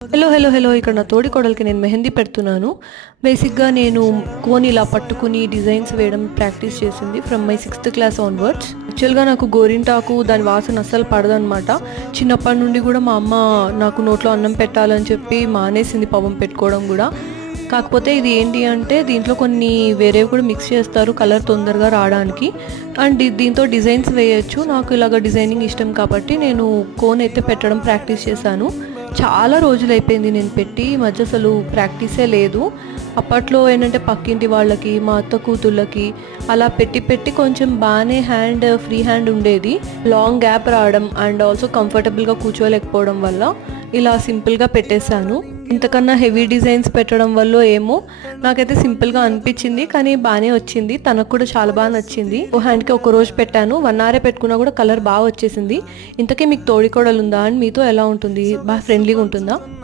Hello hello hello ఇక్కడ నా తోడి కోడలికి నేను మెహందీ పెడుతున్నాను. బేసిక్గా నేను కోన్ ఇలా పట్టుకుని డిజైన్స్ వేయడం ప్రాక్టీస్ చేసింది from my 6th class onwards. యాక్చువల్గా నాకు గోరింటాకు దాని వాసన అస్సలు పడదనమాట. చిన్నప్పటి నుండి కూడా మా అమ్మ నాకు నోట్లో అన్నం పెట్టాలని చెప్పి మానేసింది పవం పెట్టుకోవడం కూడా. కాకపోతే ఇది ఏంటి అంటే దీంట్లో కొన్ని వేరేవి కూడా మిక్స్ చేస్తారు కలర్ తొందరగా రావడానికి. అండ్ దీంతో డిజైన్స్ వేయచ్చు. నాకు ఇలాగ డిజైనింగ్ ఇష్టం కాబట్టి నేను కోన్ అయితే పెట్టడం ప్రాక్టీస్ చేశాను. చాలా రోజులు అయిపోయింది నేను పెట్టి, ఈ మధ్య అసలు ప్రాక్టీసే లేదు. అప్పట్లో ఏంటంటే పక్కింటి వాళ్ళకి, మా అత్త కూతుళ్ళకి అలా పెట్టి పెట్టి కొంచెం బాగానే ఫ్రీ హ్యాండ్ ఉండేది. లాంగ్ గ్యాప్ రావడం అండ్ ఆల్సో కంఫర్టబుల్గా కూర్చోలేకపోవడం వల్ల ఇలా సింపుల్గా పెట్టేశాను. ఇంతకన్నా హెవీ డిజైన్స్ పెట్టడం వల్ల ఏమో నాకైతే సింపుల్గా అనిపించింది, కానీ బాగానే వచ్చింది. తనకు కూడా చాలా బాగా నచ్చింది. ఓ హ్యాండ్కి ఒక రోజు పెట్టాను, 1 hour పెట్టుకున్నా కూడా కలర్ బాగా వచ్చేసింది. ఇంతకీ మీకు తోడికోడలు ఉందా అండ్ మీతో ఎలా ఉంటుంది? బాగా ఫ్రెండ్లీగా ఉంటుందా?